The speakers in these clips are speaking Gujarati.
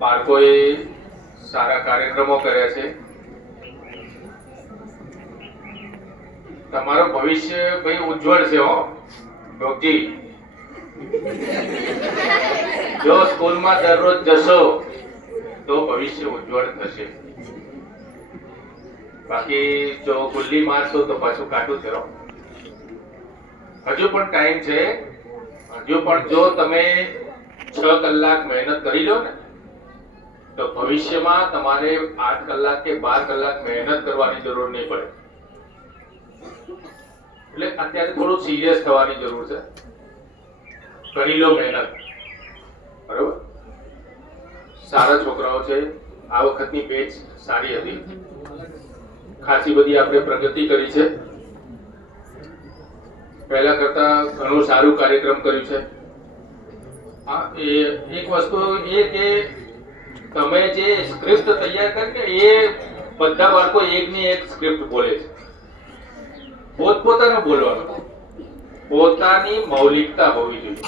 બાળકોએ સારા કાર્યક્રમો કર્યા છે. તમારું ભવિષ્ય ભાઈ ઉજ્જવળ છે હો ડોકજી. જો સ્કૂલમાં દરરોજ જશો તો ભવિષ્ય ઉજ્જવળ થશે. બાકી જો ગુલ્લી મારશો તો પાછું કાઢું થયો. હજુ પણ ટાઈમ છે. હજુ પણ જો તમે 6 કલાક મહેનત કરી લો ને તો ભવિષ્યમાં તમારે 8 કલાક કે 12 કલાક મહેનત કરવાની જરૂર નહીં પડે. એટલે અત્યારે થોડું સિરિયસ થવાની જરૂર છે. કરી લો મહેનત. બરોબર. સારા છોકરાઓ છે. આ વખતની બેચ સારી હતી. ખાસી બધી આપણે પ્રગતિ કરી છે. પહેલા કરતા ઘણું સારું કાર્યક્રમ કર્યું છે. એક વસ્તુ એ કે તમે જે સ્ક્રિપ્ટ તૈયાર કરી ને એ બધા બાળકો એકની એક સ્ક્રિપ્ટ બોલે છે. પોતપોતાનું બોલવાનું. પોતાની મૌલિકતા હોવી જોઈએ.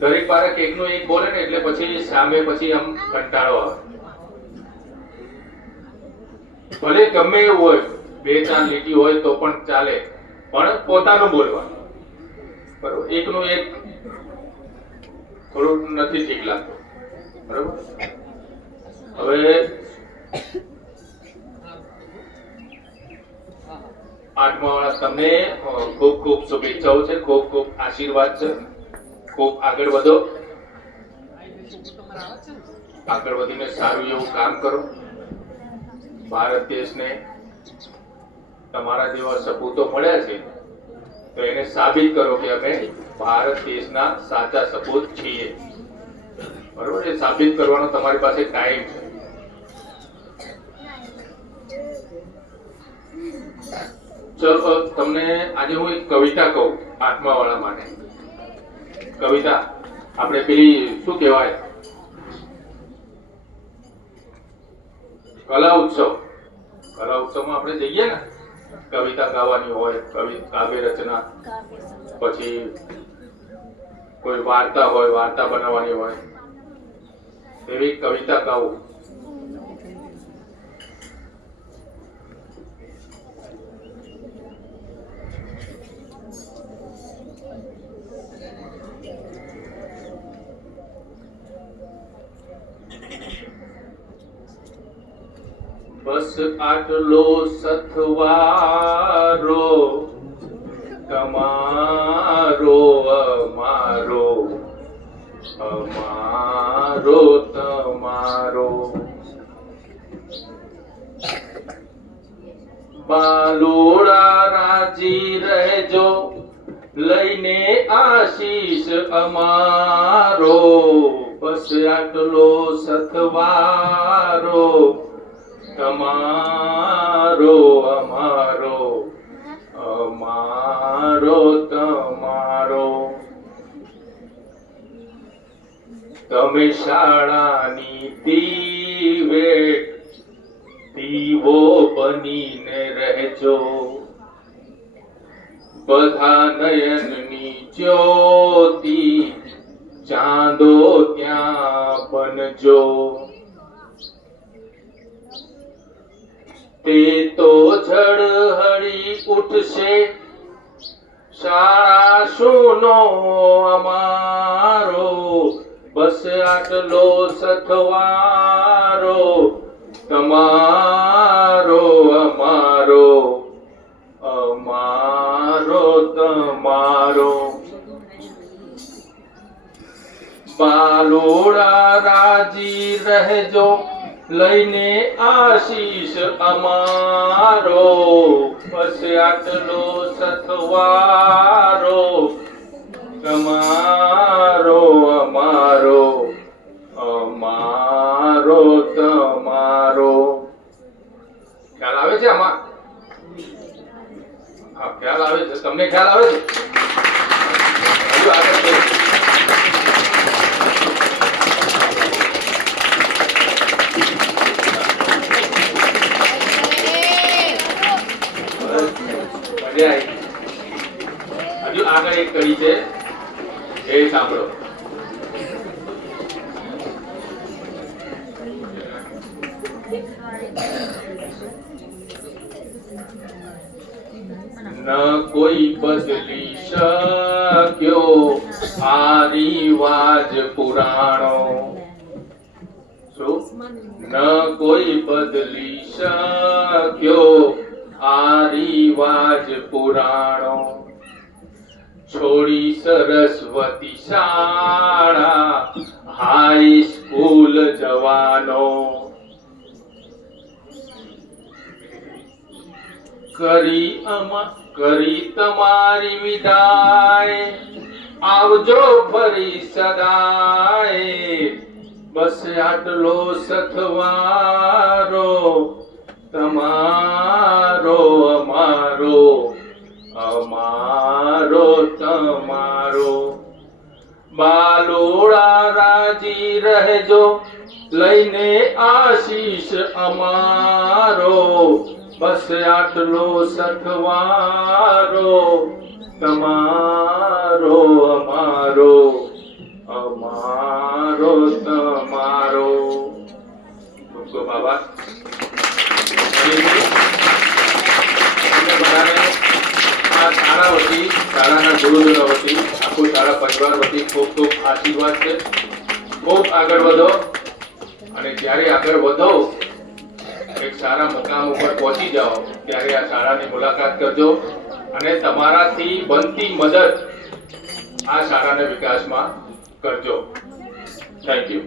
દરેક બાળક એકનું એક બોલે ને એટલે પછી સામે પછી આમ કંટાળો આવે. ભલે ગમે એવું હોય, 2-4 લીટી હોય તો પણ ચાલે, પણ પોતાનું બોલવાનું. બરોબર. એકનું એક થોડું નથી ઠીક લાગતું. બરોબર. હવે 8મા વાળા તમને ખૂબ ખૂબ શુભેચ્છાઓ છે. ખૂબ ખૂબ આશીર્વાદ છે. ખૂબ આગળ વધો. આગળ વધીને સારું એવું કામ કરો. ભારત દેશને તમારા જેવા સપૂતો મળ્યા છે તો એને સાબિત કરો કે અમે ભારત દેશના સાચા સપૂત છીએ. બરોબર. એ સાબિત કરવાનો તમારી પાસે ટાઈમ છે. ચલો તમને આજે હું એક કવિતા કહું 8મા વાળા માટે. કવિતા આપણે પેલી શું કહેવાય, કલા ઉત્સવ. કલા ઉત્સવમાં આપણે જઈએ ને, કવિતા ગાવાની હોય, કાવ્ય રચના, પછી કોઈ વાર્તા હોય, વાર્તા બનાવવાની હોય, એવી કવિતા ગાવું. બસ આટલો સથવારો તમારો અમારો, અમારો તમારો. બાલોડા રાજી રહેજો, લઈને આશીષ અમારો. બસ આટલો સથવારો તમારો અમારો, અમારો તમારો. તમે શાળાની દીવેટ દીવો બનીને રહેજો. બધા નયનની જ્યોતિ ચાંદો ત્યાં બનજો. તે તો ઝળહળી ઉઠશે શાળા શૂનો અમારો. બસ આટલો સથવારો તમારો અમારો, અમારો તમારો. બાલોડા રાજી રહેજો, લઈને આશીષ અમારો. બસ આટલો સથવારો તમારો અમારો, અમારો તમારો. ખ્યાલ આવે છે આમાં? હા, ખ્યાલ આવે છે. તમને ખ્યાલ આવે છે? હજુ આગળ છે. હજુ આગળ એક કરી છે, એ સાંભળો. ન કોઈ બદલી શક્યો આ રિવાજ પુરાણો. ન કોઈ બદલી શક્યો આ રિવાજ પુરાણો. છોડી સરસ્વતી શાળા હાઈ સ્કૂલ જવાનો. કરી તમારી વિદાય આવજો ફરી સદાય. બસ આટલો સથવારો તમારો અમારો અમારો તમારો. બાલોડા રાજી રહેજો લઈને આશીષ અમારો. બસ આટલો સથવારો તમારો અમારો અમારો તમારો. ખૂબ ખૂબ આભાર. બધાને આ શાળા વતી, શાળાના ગુરુજનો વતી, આખું શાળા પરિવાર વતી ખૂબ ખૂબ આશીર્વાદ છે. ખૂબ આગળ વધો અને જ્યારે આગળ વધો એક સારા મુકામ ઉપર પહોંચી જાઓ ત્યારે આ શાળાની મુલાકાત કરજો અને તમારાથી બનતી મદદ આ શાળાના વિકાસમાં કરજો. Thank you.